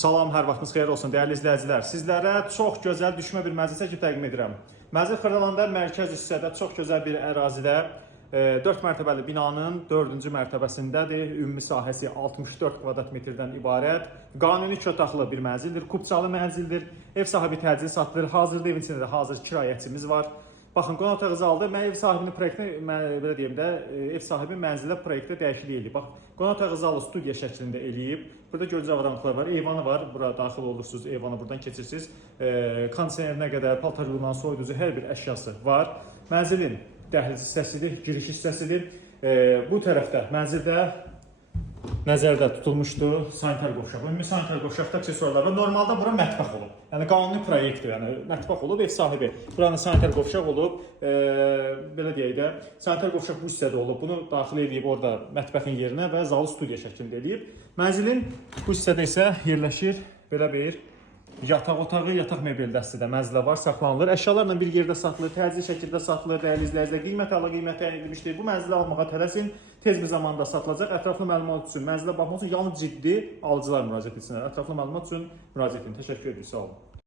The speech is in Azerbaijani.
Salam, hər vaxtınız xeyir olsun, dəyərli izləyicilər. Sizlərə çox gözəl düşmə bir mənzil çəkib təqdim edirəm. Mənzil Xırdalanda mərkəz hissədə çox gözəl bir ərazidə 4 mərtəbəli binanın 4-cü mərtəbəsindədir. Ümumi sahəsi 64 kvadrat metrdən ibarət. Qanuni 2 otaqlı bir mənzildir, kubçalı mənzildir. Ev sahibi təcil satılır. Hazırda evin içində də hazır kirayəçimiz var. Baxın, qonaq otağı zalıdır. Mən ev sahibinin proyektini, belə deyim də, ev sahibi mənzilə proyektdə dəyişiklik eləyib. Bax, qonaq otağı zalı studiya şəklində eləyib. Burada görəcək avadanlıqlar var, eyvanı var. Bura daxil olursunuz, eyvanı buradan keçirsiniz. Kondisionerinə qədər, paltarlığından soyuducu hər bir əşyası var. Mənzilin dəhliz hissəsidir, giriş hissəsidir. Bu tərəfdə mənzildə nəzərdə tutulmuşdur sanitar qovşaq. Ümumi sanitar qovşaqda aksesuarlar var. Normalda bura mətbəx olub. Yəni qanuni proyektdir. Yəni mətbəx olub, ev sahibi buranın sanitar qovşaq olub. Belə deyək də, sanitar qovşaq bu hissədə olub. Bunu daxil edib orada mətbəxin yerinə və zalı studiya şəklində eləyib. Mənzilin bu hissədə isə yerləşir belə bir yataq otağı, yataq mebel dəsti də mənzilə var, saxlanılır. Əşyalarla bir yerdə satılır, təcil şəkildə satılır, dəyərli izləyicilər. Qiymət təyin edilmişdir. Bu mənzili almağa tələsin. Tez bir zamanda satılacaq. Ətraflı məlumat üçün mənzilə baxmaq üçün yalnız ciddi alıcılar müraciət etsinlər. Ətraflı məlumat üçün müraciət edin. Təşəkkür edirik. Sağ olun.